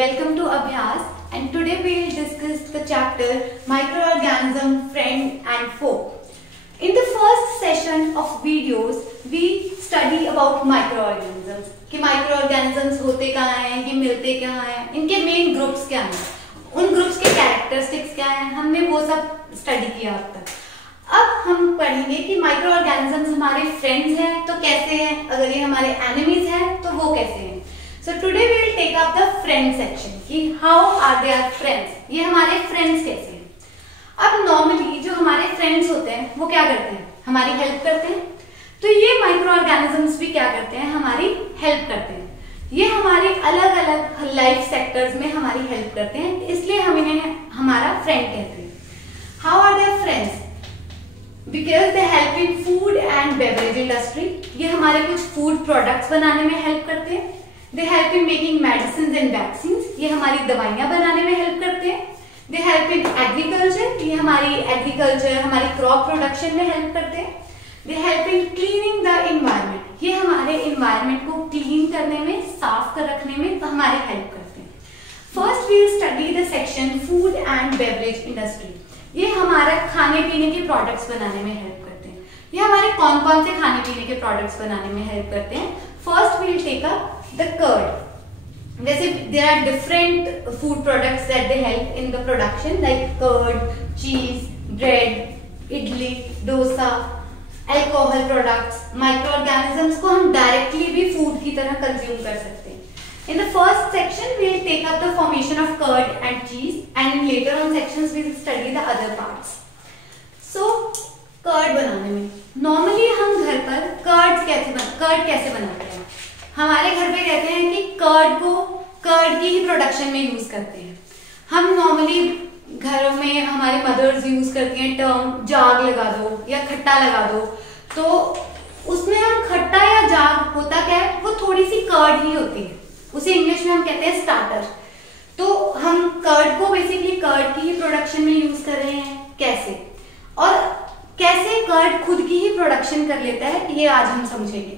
Welcome to Abhyas, and today we will discuss the chapter Microorganism, Friend and Foe. In the first session of videos, we study about microorganisms. कि microorganisms होते कहाँ हैं, ये मिलते कहाँ हैं, इनके मेन ग्रुप्स क्या हैं, उन ग्रुप्स के कैरेक्टरिस्टिक्स क्या हैं, हमने वो सब स्टडी किया अब तक. अब हम पढ़ेंगे कि माइक्रो ऑर्गेनिजम्स हमारे फ्रेंड्स हैं तो कैसे हैं, अगर ये हमारे एनिमीज हैं तो वो कैसे हैं. So today we will take up the friend section कि how are they are friends, ये हमारे फ्रेंड्स कैसे हैं. अब नॉर्मली जो हमारे फ्रेंड्स होते हैं वो क्या करते हैं, हमारी हेल्प करते हैं. तो ये माइक्रो ऑर्गेनिजम्स भी क्या करते हैं, हमारी हेल्प करते हैं. ये हमारे अलग अलग लाइफ सेक्टर्स में हमारी हेल्प करते हैं, इसलिए हम इन्हें हमारा फ्रेंड कहते हैं. How are their friends? Because they help in food and beverage industry. ये हमारे कुछ फूड प्रोडक्ट्स बनाने में हेल्प करते हैं. दे help in making medicine and vaccine. ये हमारी दवाइयां बनाने में हेल्प करते हैं. दे हेल्प इन एग्रीकल्चर. ये हमारी एग्रीकल्चर, हमारी क्रॉप प्रोडक्शन में हेल्प करते हैं. दे help in cleaning the environment. ये हमारे इन्वायरमेंट को क्लीन करने में, साफ कर रखने में हमारी हेल्प करते हैं. First we study the section food and beverage industry. ये हमारा खाने पीने के प्रोडक्ट्स बनाने में हेल्प करते हैं. ये हमारे कौन कौन से खाने पीने के प्रोडक्ट्स बनाने में हेल्प करते हैं. First we will take up the curd. जैसे there are different food products that they help in the production like curd, cheese, bread, idli, dosa, alcohol products. Micro organisms को हम डायरेक्टली भी फूड की तरह कंज्यूम कर सकते हैं. In the first section, we will take up the formation of curd and cheese, and in later on sections we will study the other parts. So, curd बनाने में नॉर्मली हम घर पर कर्ड कैसे बनाते हैं. हमारे घर पे कहते हैं कि कर्ड की ही प्रोडक्शन में यूज करते हैं. हम नॉर्मली घरों में हमारे मदर्स यूज करती हैं टर्म जाग लगा दो या खट्टा लगा दो. तो उसमें हम खट्टा या जाग होता क्या है, वो थोड़ी सी कर्ड ही होती है. उसे इंग्लिश में हम कहते हैं स्टार्टर. तो हम कर्ड को बेसिकली कर्ड की ही प्रोडक्शन में यूज कर रहे हैं. कैसे और कैसे कर्ड खुद की ही प्रोडक्शन कर लेता है, ये आज हम समझेंगे.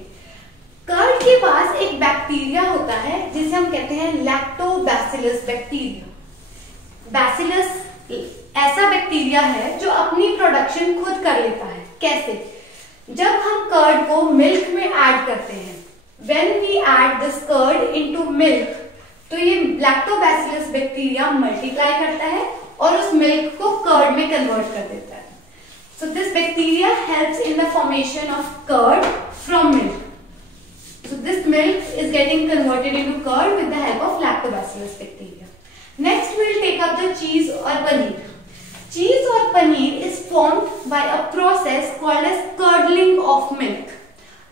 कर्ड के पास एक बैक्टीरिया होता है जिसे हम कहते हैं लैक्टोबैसिलस बैक्टीरिया. बैसिलस ऐसा बैक्टीरिया है जो अपनी प्रोडक्शन खुद कर लेता है. कैसे? जब हम कर्ड को मिल्क में ऐड करते हैं, when we add this curd into milk, तो ये लैक्टोबैसिलस बैक्टीरिया मल्टीप्लाई करता है और उस मिल्क को कर्ड में कन्वर्ट कर देता है. So this bacteria helps in the formation of curd from milk. So this milk is getting converted into curd with the help of lactobacillus bacteria. Next we will take up the cheese or paneer. Cheese or paneer is formed by a process called as curdling of milk.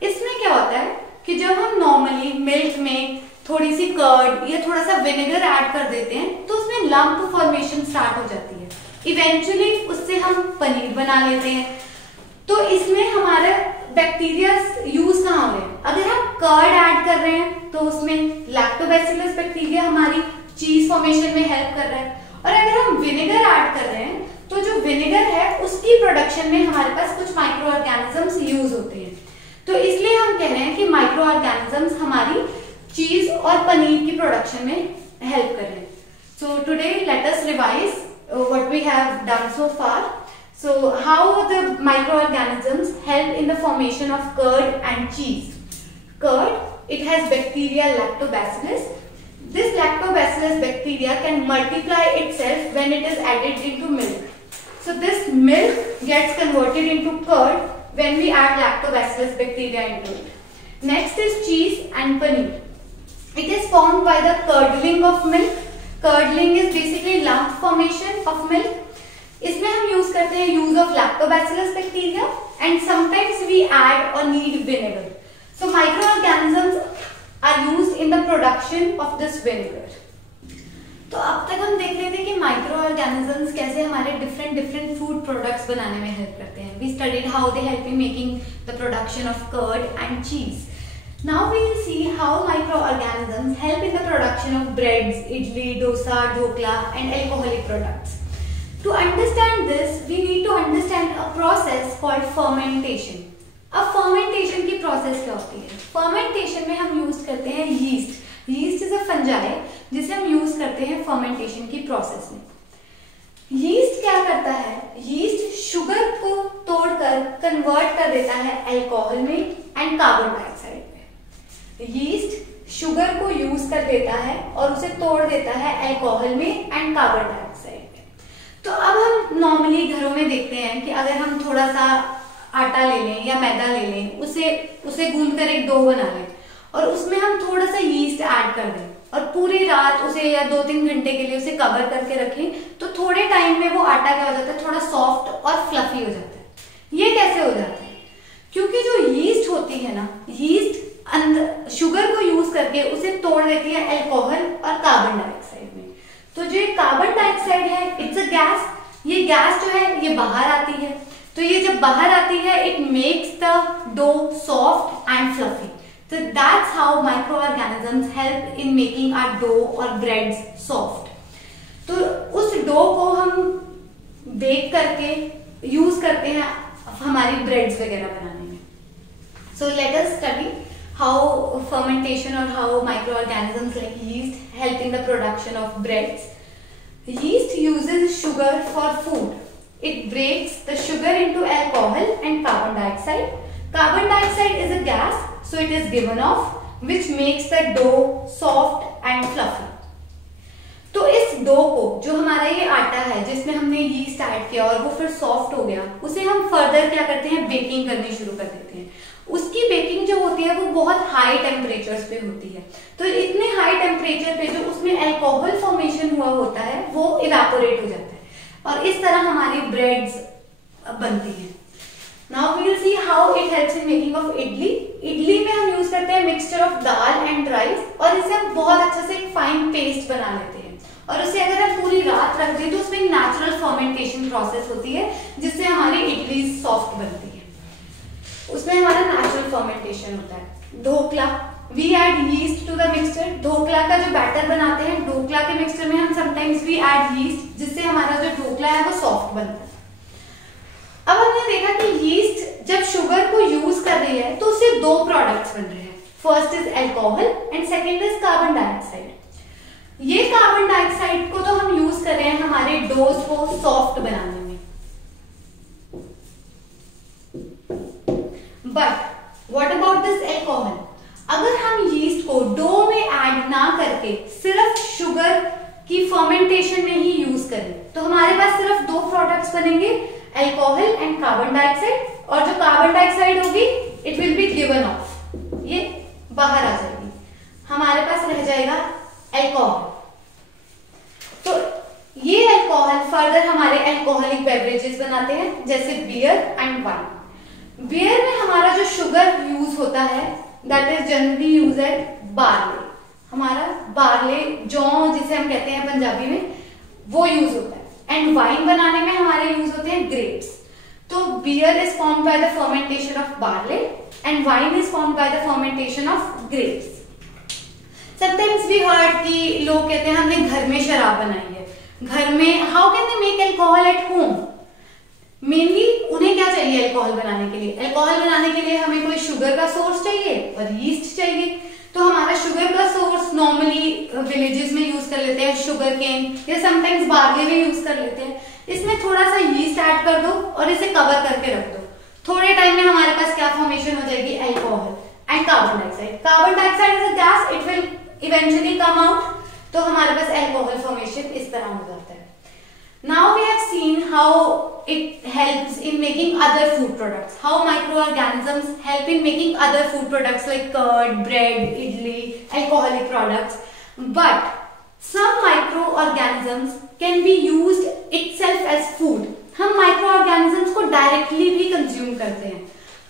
इसमें क्या होता है कि जब हम normally milk में थोड़ी सी curd या थोड़ा सा विनेगर ऐड कर देते हैं तो उसमें लंप फॉर्मेशन स्टार्ट हो जाती है. इवेंचुअली उससे हम पनीर बना लेते हैं. तो इसमें हमारा बैक्टीरिया यूज कहाँ हो रहे हैं. अगर हम कर्ड ऐड कर रहे हैं तो उसमें लैक्टोबैसिलस बैक्टीरिया हमारी चीज फॉर्मेशन में हेल्प कर रहा है. और अगर हम विनेगर ऐड कर रहे हैं तो जो विनेगर है उसकी प्रोडक्शन में हमारे पास कुछ माइक्रो ऑर्गेनिजम्स यूज होते हैं. तो इसलिए हम कह रहे हैं कि माइक्रो ऑर्गेनिजम्स हमारी चीज और पनीर की प्रोडक्शन में हेल्प कर रहे हैं. So today let us revise what we have done so far. So how the microorganisms help in the formation of curd and cheese. Curd, it has bacteria lactobacillus. This lactobacillus bacteria can multiply itself when it is added into milk. So this milk gets converted into curd when we add lactobacillus bacteria into it. Next is cheese and paneer. It is formed by the curdling of milk. Curdling is basically lump formation of milk. इसमें हम use करते हैं use of lactobacillus bacteria and sometimes we add और need vinegar. So micro organisms are used in the production of this vinegar. तो अब तक हम देख रहे थे कि माइक्रो ऑर्गेनिजम्स कैसे हमारे डिफरेंट फूड प्रोडक्ट्स बनाने में हेल्प करते हैं. We studied how they help in making the production of curd and cheese. Now we will see how microorganisms help in the production of breads, idli, dosa, dhokla and alcoholic products. To understand this, we need to understand a process called fermentation. अब fermentation की process क्या होती है? Fermentation में हम use करते हैं yeast. Yeast is a fungi जिसे हम यूज करते हैं फर्मेंटेशन की प्रोसेस में। यीस्ट क्या करता है, यीस्ट शुगर को तोड़कर कन्वर्ट कर देता है अल्कोहल में एंड कार्बन डाइऑक्साइड में। यीस्ट शुगर को यूज कर देता है और उसे तोड़ देता है अल्कोहल में एंड कार्बन डाइऑक्साइड में। तो अब हम नॉर्मली घरों में देखते हैं कि अगर हम थोड़ा सा आटा ले लें या मैदा ले लें, उसे गूंथकर एक डो बना लें और उसमें हम थोड़ा सा यीस्ट ऐड कर दें और पूरी रात उसे या 2-3 घंटे के लिए उसे कवर करके रखें, तो थोड़े टाइम में वो आटा क्या हो जाता है, थोड़ा सॉफ्ट और फ्लफी हो जाता है। ये कैसे हो जाता है? क्योंकि जो यीस्ट होती है ना, यीस्ट अंदर शुगर को यूज करके उसे तोड़ देती है अल्कोहल और कार्बन डाइऑक्साइड में। तो जो कार्बन डाइऑक्साइड है, इट्स अ गैस, ये गैस जो है ये बाहर आती है। तो ये जब बाहर आती है, it makes the dough soft and fluffy. So that's how microorganisms help in making our dough or breads soft. तो उस डो को हम बेक करके यूज करते हैं हमारी ब्रेड्स वगैरह बनाने में। So let us study how fermentation or how microorganisms like yeast help in the production of breads. Yeast uses sugar for food. It breaks the sugar into alcohol and carbon dioxide. Carbon dioxide is a gas, so it is given off, which makes the dough soft and fluffy. तो इस dough को, जो हमारा ये आटा है जिसमें हमने यीस्ट ऐड किया और वो फिर सॉफ्ट हो गया, उसे हम फर्दर क्या करते हैं, बेकिंग करनी शुरू कर देते हैं। उसकी बेकिंग जो होती है वो बहुत हाई टेम्परेचर्स पे होती है। तो इतने हाई टेम्परेचर पे जो उसमें अल्कोहल फॉर्मेशन हुआ होता है वो इवेपोरेट हो जाता है और इस तरह हमारी ब्रेड्स बनती हैं। Now we will see how it helps in making of idli. Idli में हम यूज करते हैं mixture of dal and rice और इसे हम बहुत अच्छा से एक फाइन पेस्ट बना लेते हैं और उसे अगर हम पूरी रात रख दें तो उसमें एक नेचुरल फर्मेंटेशन प्रोसेस होती है जिससे हमारी इडली सॉफ्ट बनती है। उसमें हमारा नेचुरल फर्मेंटेशन होता है। Dhokla, we add yeast to the mixture. Dhokla का जो बैटर बनाते हैं, ढोकला के मिक्सचर में हम समटाइम्स वी ऐड यीस्ट, जिससे हमारा जो ढोकला है वो सॉफ्ट बनता है। अब हमने देखा कि यीस्ट जब शुगर को यूज कर रही है तो उससे दो प्रोडक्ट्स बन रहे हैं। First is alcohol and second is carbon dioxide. ये कार्बन डाइऑक्साइड को तो हम यूज कर रहे हैं हमारे डोज को सॉफ्ट बनाने में। But what about this alcohol? अगर हम यीस्ट को डो में ऐड ना करके सिर्फ शुगर की फर्मेंटेशन में ही यूज करें तो हमारे पास सिर्फ दो प्रोडक्ट्स बनेंगे, अल्कोहल एंड कार्बन डाइऑक्साइड, और जो कार्बन डाइऑक्साइड होगी it will be given of, ये बाहर आ जाएगी, हमारे पास रह जाएगा अल्कोहल। तो ये अल्कोहल फर्दर हमारे अल्कोहलिक बेवरेजेस बनाते हैं जैसे बियर एंड वाइन। बियर में हमारा जो शुगर यूज होता है that is generally use at barley. हमारा बार्ले, जौ जिसे हम कहते हैं पंजाबी में, वो यूज होता है। एंड वाइन बनाने में हमारे यूज होते हैं ग्रेप्स। तो beer is formed by the fermentation of barley and wine is formed by the fermentation of grapes. Sometimes we heard कि लोग कहते हैं हमने घर में शराब बनाई है। घर में how can they make alcohol at home? Mainly उन्हें क्या चाहिए अल्कोहल बनाने के लिए? अल्कोहल बनाने के लिए हमें कोई शुगर का सोर्स चाहिए और यीस्ट चाहिए। तो हमारा शुगर का सोर्स नॉर्मली विलेजेस में यूज कर लेते हैं, शुगर केन या समटाइम्स बार्ले में यूज कर लेते हैं। इसमें थोड़ा सा यीस्ट ऐड कर दो और इसे कवर करके रख दो। थोड़े टाइम में हमारे पास क्या फॉर्मेशन हो जाएगी? Alcohol and carbon dioxide. Carbon dioxide is a gas, it will eventually come out, तो हमारे पास अल्कोहल फॉर्मेशन इस तरह हो जाता है। Now we have seen how it helps in making other food products, how microorganisms help in making other food products like curd, bread, idli, alcoholic products. But some microorganisms can be used itself as food. हम microorganisms को directly भी consume करते हैं।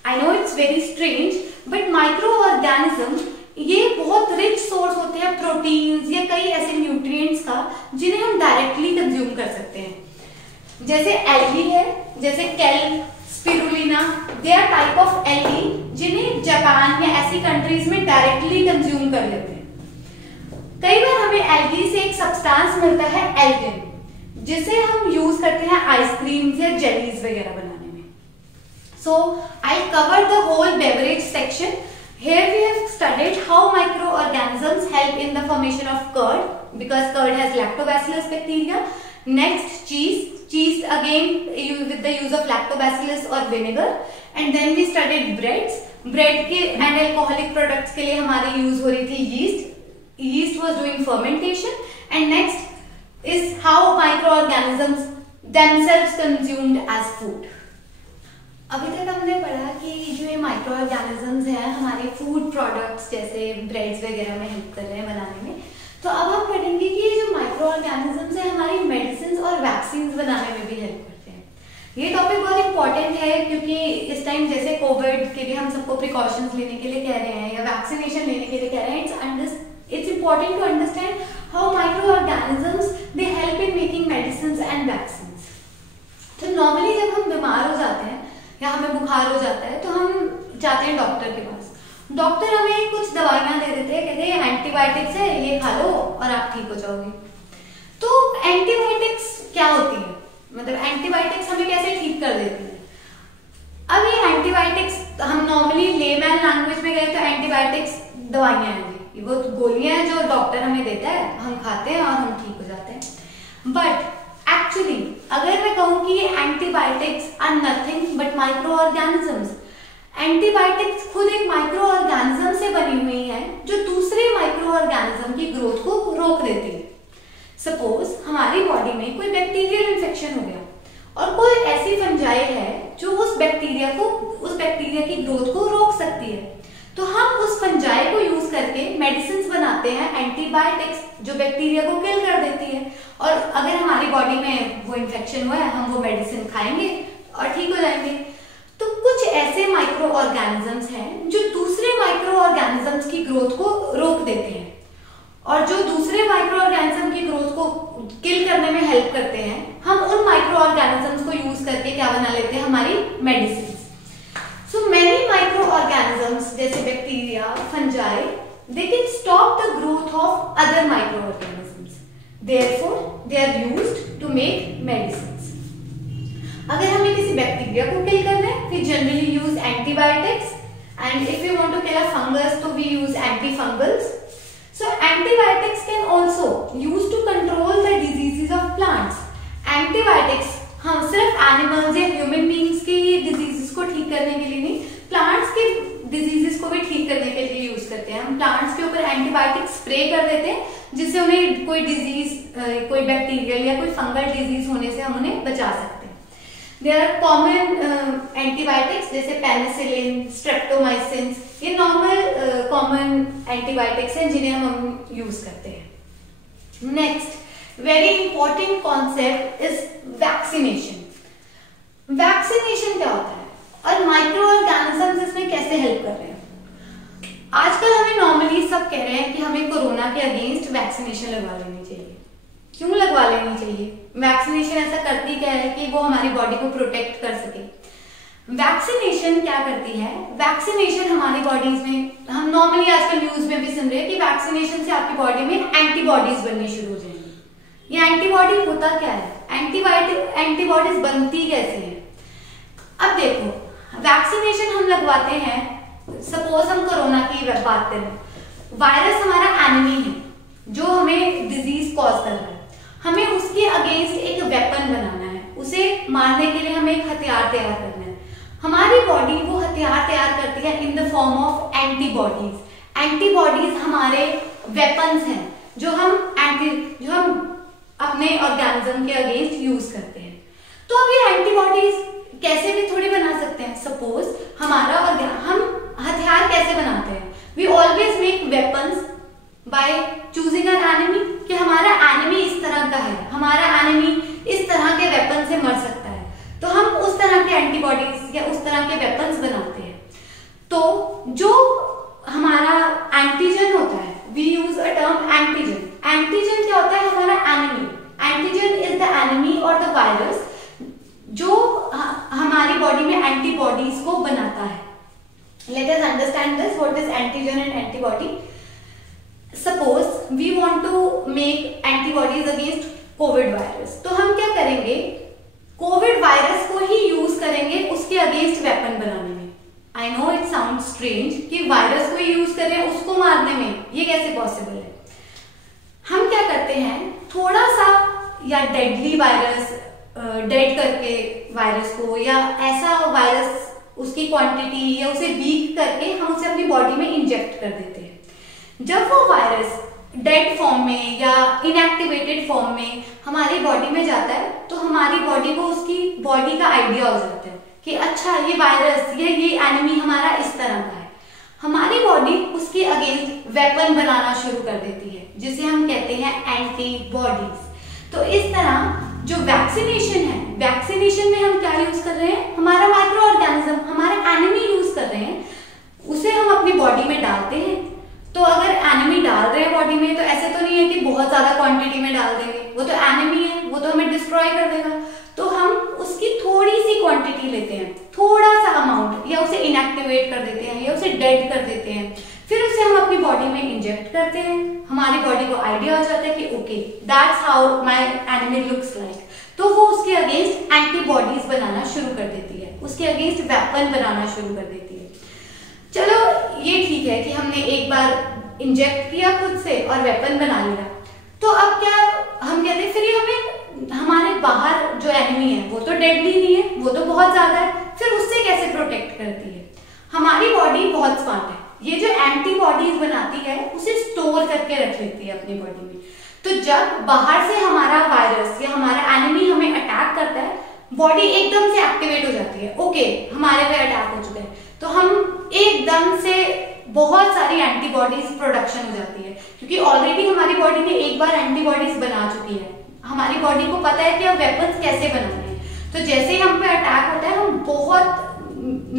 I know it's very strange, but microorganisms ये बहुत rich source होते हैं proteins या कई ऐसे न्यूट्रिएंट्स का जिन्हें हम डायरेक्टली कंज्यूम कर सकते हैं। जैसे एल्गी है, जैसे kelp, spirulina, they are type of algae जिन्हें जापान या ऐसी कंट्रीज में डायरेक्टली कंज्यूम कर लेते हैं। कई बार हमें एल्गी से एक सब्सटेंस मिलता है एल्गिन, जिसे हम यूज करते हैं आइसक्रीम्स या जेलीज वगैरह बनाने में। So I cover the whole beverage section. Here we have studied how microorganisms help in the formation of curd, because curd has lactobacillus bacteria. Next, cheese again with the use of lactobacillus or vinegar. And then we studied bread के and alcoholic products के लिए हमारी use हो रही थी yeast was doing fermentation. And next is how microorganisms themselves consumed as food. अभी तक हमने पढ़ा कि जो ये माइक्रो ऑर्गेनिजम्स हैं हमारे फूड प्रोडक्ट्स जैसे ब्रेड्स वगैरह में हेल्प कर रहे हैं बनाने में। तो अब हम पढ़ेंगे कि ये जो माइक्रो ऑर्गेनिजम्स हैं हमारी मेडिसिन और वैक्सीन बनाने में भी हेल्प करते हैं। ये टॉपिक बहुत इंपॉर्टेंट है क्योंकि इस टाइम जैसे कोविड के लिए हम सबको प्रिकॉशंस लेने के लिए कह रहे हैं या वैक्सीनेशन लेने के लिए कह रहे हैं। It's important to understand how microorganisms they help in making medicines and vaccines. तो नॉर्मली जब हम बीमार हो जाते हैं या हमें बुखार हो जाता है तो हम जाते हैं डॉक्टर के पास। डॉक्टर हमें कुछ दवाइयां दे देते हैं, कहते हैं एंटीबायोटिक्स है, ये खा लो और आप ठीक हो जाओगे। तो एंटीबायोटिक्स क्या होती है, मतलब एंटीबायोटिक्स हमें कैसे ठीक कर देती है? अब ये एंटीबायोटिक्स हम नॉर्मली लेमैन लैंग्वेज में गए तो एंटीबायोटिक्स दवाइयां हैं, वो गोलियां हैं जो डॉक्टर हमें देता है, हम खाते हैं और हम ठीक हो जाते हैं। बट एक्चुअली अगर मैं कहूं कि ये antibiotics are nothing but microorganisms, antibiotics खुद एक माइक्रो ऑर्गेनिज्म से बनी हुई है जो दूसरे माइक्रो ऑर्गेनिज्म की ग्रोथ को रोक देती है। सपोज हमारी बॉडी में कोई बैक्टीरियल इन्फेक्शन हो गया और कोई ऐसी फंजाई है जो उस बैक्टीरिया की ग्रोथ को रोक सकती है, तो हम उस फंजाई को यूज करके मेडिसिन बनाते हैं, एंटीबायोटिक्स जो बैक्टीरिया को किल कर देती है। और अगर हमारी बॉडी में वो इन्फेक्शन हुआ है हम वो मेडिसिन खाएंगे और ठीक हो जाएंगे। तो कुछ ऐसे माइक्रो ऑर्गेनिजम्स हैं जो दूसरे माइक्रो ऑर्गेनिजम्स की ग्रोथ को रोक देते हैं और जो दूसरे माइक्रो ऑर्गेनिज्म की ग्रोथ को किल करने में हेल्प करते हैं। हम उन माइक्रो ऑर्गेनिजम्स को यूज करके क्या बना लेते हैं, हमारी मेडिसिन। So many microorganisms जैसे bacteria, fungi, they can stop the growth of other microorganisms. Therefore, they are used to make medicines. अगर हमें किसी बैक्टीरिया को किल करना है, we generally use antibiotics, and if we want to kill a fungus, तो we use antifungals. So antibiotics can also used to control the diseases of plants. Antibiotics हम सिर्फ animals या ह्यूमन बीइंग्स की diseases को ठीक करने के लिए नहीं, प्लांट्स के डिजीजेस को भी ठीक करने के लिए यूज करते हैं। हम प्लांट्स के ऊपर एंटीबायोटिक स्प्रे कर देते हैं जिससे उन्हें कोई डिजीज, कोई बैक्टीरियल या कोई फंगल डिजीज होने से हम उन्हें बचा सकते हैं। देयर आर कॉमन एंटीबायोटिक्स जैसे पेनिसिलिन, स्ट्रेप्टोमाइसिन, ये नॉर्मल कॉमन एंटीबायोटिक्स हैं जिन्हें हम यूज करते हैं। Next very important concept is vaccination. Vaccination क्या होता है और माइक्रो ऑर्गेनिजम्स इसमें कैसे हेल्प कर रहे हैं? आजकल हमें नॉर्मली सब कह रहे हैं कि हमें कोरोना के अगेंस्ट वैक्सीनेशन लगवा लेनी चाहिए। क्यों लगवा लेनी चाहिए? वैक्सीनेशन ऐसा करती क्या है कि वो हमारी बॉडी को प्रोटेक्ट कर सके। वैक्सीनेशन क्या करती है? वैक्सीनेशन हमारी बॉडीज में, हम नॉर्मली आजकल न्यूज में भी सुन रहे हैं कि वैक्सीनेशन से आपकी बॉडी में एंटीबॉडीज बननी शुरू हो जाएंगी। ये एंटीबॉडी होता क्या है, एंटीबॉडीज बनती कैसे है? अब देखो, वैक्सीनेशन हम लगवाते हैं, सपोज हम कोरोना की बात करें, वायरस हमारा एनिमी है जो हमें डिजीज कॉज कर रहा है, हमें उसके अगेंस्ट एक वेपन बनाना है, उसे मारने के लिए हमें एक हथियार तैयार करना है। हमारी बॉडी वो हथियार तैयार करती है in the form of antibodies. Antibodies हमारे वेपन्स हैं जो हम अपने ऑर्गेनिज्म के अगेंस्ट यूज करते हैं। तो अब ये एंटीबॉडीज कैसे भी थोड़ी बना सकते हैं। सपोज हम हथियार कैसे बनाते हैं? We always make weapons by choosing an enemy, कि हमारा एनिमी इस तरह का है, हमारा एनिमी इस तरह के वेपन से मर सकता है, तो हम उस तरह के एंटीबॉडीज या उस तरह के वेपन्स बनाते हैं। तो जो हमारा एंटीजन होता है, we use a term antigen. Antigen क्या होता है? हमारा enemy. Antigen is the enemy और द वायरस जो हमारी बॉडी में एंटीबॉडीज को बनाता है। Let us understand this, what is antigen and antibody. Suppose we want to make antibodies against Covid virus, तो हम क्या करेंगे? कोविड वायरस को ही यूज करेंगे उसके अगेंस्ट वेपन बनाने में। I know it sound strange कि वायरस को ही यूज करें उसको मारने में, ये कैसे पॉसिबल है? हम क्या करते हैं, थोड़ा सा या डेडली वायरस, डेड करके वायरस को, या ऐसा वायरस उसकी क्वांटिटी या उसे वीक करके हम उसे अपनी बॉडी में इंजेक्ट कर देते हैं। जब वो वायरस डेड फॉर्म में या इनएक्टिवेटेड फॉर्म में हमारी बॉडी में जाता है तो हमारी बॉडी को उसकी बॉडी का आइडिया हो जाता है कि अच्छा ये वायरस या ये एनिमी हमारा इस तरह का है। हमारी बॉडी उसके अगेंस्ट वेपन बनाना शुरू कर देती है, जिसे हम कहते हैं एंटीबॉडीज। तो इस तरह जो वैक्सीनेशन है, वैक्सीनेशन में हम क्या यूज कर रहे हैं, हमारा माइक्रो ऑर्गेनिज्म, हमारा एनिमी यूज कर रहे हैं, उसे हम अपनी बॉडी में डालते हैं। तो अगर एनिमी डाल रहे हैं बॉडी में तो ऐसे तो नहीं है कि बहुत ज्यादा क्वांटिटी में डाल देंगे, वो तो एनिमी है, वो तो हमें डिस्ट्रॉय कर देगा। तो हम उसकी थोड़ी सी क्वांटिटी लेते हैं, थोड़ा सा अमाउंट, या उसे इनएक्टिवेट कर देते हैं या उसे डेड कर देते हैं, फिर उसे हम अपनी बॉडी में इंजेक्ट करते हैं। हमारी बॉडी को आइडिया हो जाता है कि okay that's how my enemy looks like, तो वो उसके अगेंस्ट एंटीबॉडीज बनाना शुरू कर देती है, उसके अगेंस्ट वेपन बनाना शुरू कर देती है। चलो ये ठीक है कि हमने एक बार इंजेक्ट किया खुद से और वेपन बना लिया, तो अब क्या हम कहते हैं, फिर ये हमें हमारे बाहर जो एनिमी है वो तो डेडली नहीं है, वो तो बहुत ज्यादा है, फिर उससे कैसे प्रोटेक्ट करती है। हमारी बॉडी बहुत स्मार्ट है, ये जो एंटीबॉडीज बनाती है उसे स्टोर करके रख लेती है अपनी बॉडी में। तो जब बाहर से हमारा वायरस या हमारा एनिमी हमें अटैक करता है, बॉडी एकदम से एक्टिवेट हो जाती है, ओके हमारे पे अटैक हो चुका है, तो हम एकदम से बहुत सारी एंटीबॉडीज प्रोडक्शन हो जाती है, क्योंकि ऑलरेडी हमारी बॉडी ने एक बार एंटीबॉडीज बना चुकी है। हमारी बॉडी को पता है कि अब वेपन्स कैसे बनाने हैं। तो जैसे ही हम पे अटैक होता है, हम बहुत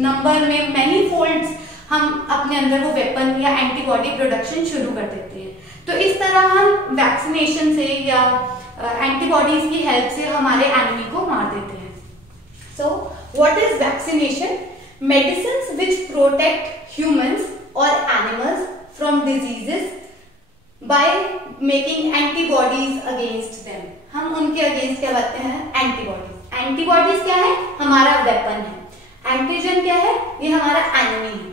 नंबर में, मैनी फोल्ड्स, हम अपने अंदर वो वेपन या एंटीबॉडी प्रोडक्शन शुरू कर देते हैं। तो इस तरह हम वैक्सीनेशन से या एंटीबॉडीज की हेल्प से हमारे एनिमी को मार देते हैं। So what is vaccination? Medicines which protect humans or animals from diseases by making antibodies against them. हम उनके अगेंस्ट क्या बताते हैं? एंटीबॉडीज। एंटीबॉडीज क्या है? हमारा वेपन है। एंटीजन क्या है? ये हमारा एनिमी है।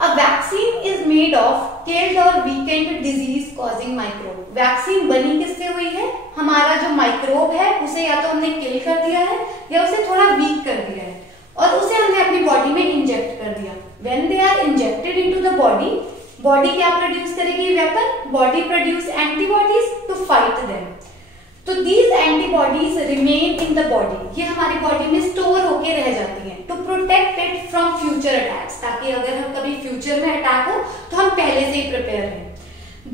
A vaccine is made of killed or weakened disease causing microbe. Vaccine बनी किससे हुई है? हमारा जो माइक्रोब है उसे या तो हमने किल कर दिया है या उसे थोड़ा वीक कर दिया है और उसे हमने अपनी बॉडी में इंजेक्ट कर दिया। When they are injected into the body, body क्या प्रोड्यूस करेगी? Weapon. Body produce antibodies to fight them. तो these antibodies remain in the body, ये हमारी बॉडी में स्टोर होके रह जाती हैं to protect it from future attacks, ताकि अगर हम कभी फ्यूचर में अटैक हो तो हम पहले से ही प्रिपेयर हैं।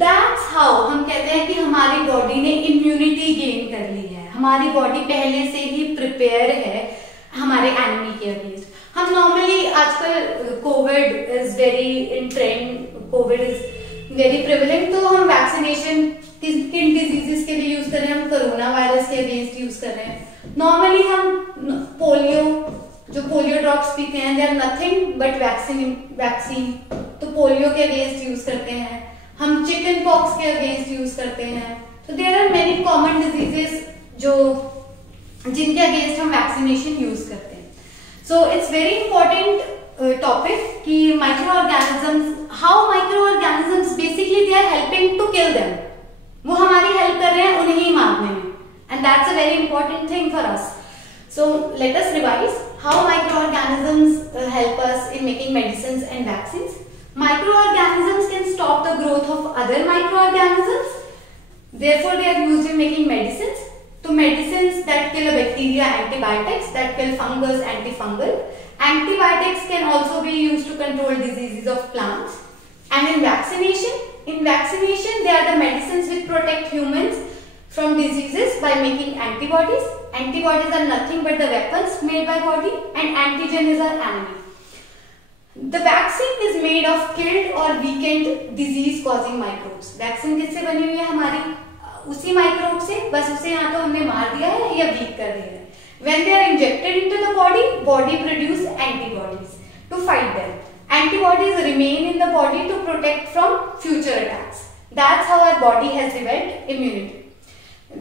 दैट्स हाउ हम कहते हैं कि हमारी बॉडी ने इम्यूनिटी गेन कर ली है, हमारी बॉडी पहले से ही प्रिपेयर है हमारे एनिमी के अगेंस्ट। हम नॉर्मली आजकल Covid is very in trend, Covid is very prevalent, तो हम वैक्सीनेशन किन डिजीजेस के लिए यूज कर रहे हैं? हम कोरोना वायरस के अगेंस्ट यूज कर रहे हैं। नॉर्मली हम पोलियो, जो पोलियो ड्रॉप्स पीते हैं, they are nothing but vaccine, तो पोलियो के अगेंस्ट यूज करते हैं। हम चिकन पॉक्स के अगेंस्ट यूज करते हैं। तो there are many common diseases जो जिनके अगेंस्ट हम वैक्सीनेशन यूज करते हैं। So it's very important topic कि micro organisms, how micro organisms basically they are helping to kill them, वो हमारी हेल्प कर रहे हैं उन्हें ही मारने में, and that's a very important thing for us. So let us revise how micro organisms help us in making medicines and vaccines. Microorganisms can stop the growth of other microorganisms, therefore they are used in making medicines. So medicines that kill a bacteria, antibiotics that kill fungus, antifungal. Antibiotics can also be used to control diseases of plants. And in vaccination they are the medicines which protect humans from diseases by making antibodies. Antibodies are nothing but the weapons made by body, and antigen is our enemy. The vaccine is made of killed or weakened disease causing microbes. Vaccine किससे बनी हुई है? हमारी उसी microbe से, बस उसे या तो हमने मार दिया है या वीक कर दिया है। When they are injected into the body, body produce antibodies to fight them. Antibodies remain in the body to protect from future attacks. That's how our body has developed immunity.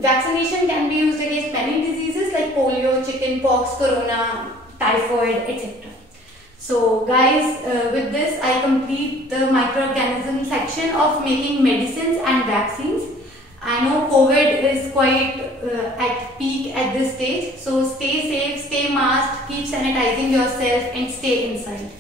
Vaccination can be used against many diseases like polio, chicken pox, corona, typhoid, etc. So guys, with this I complete the microorganism section of making medicines and vaccines. I know COVID is quite at peak at this stage, so stay safe, stay masked, keep sanitizing yourself and stay inside.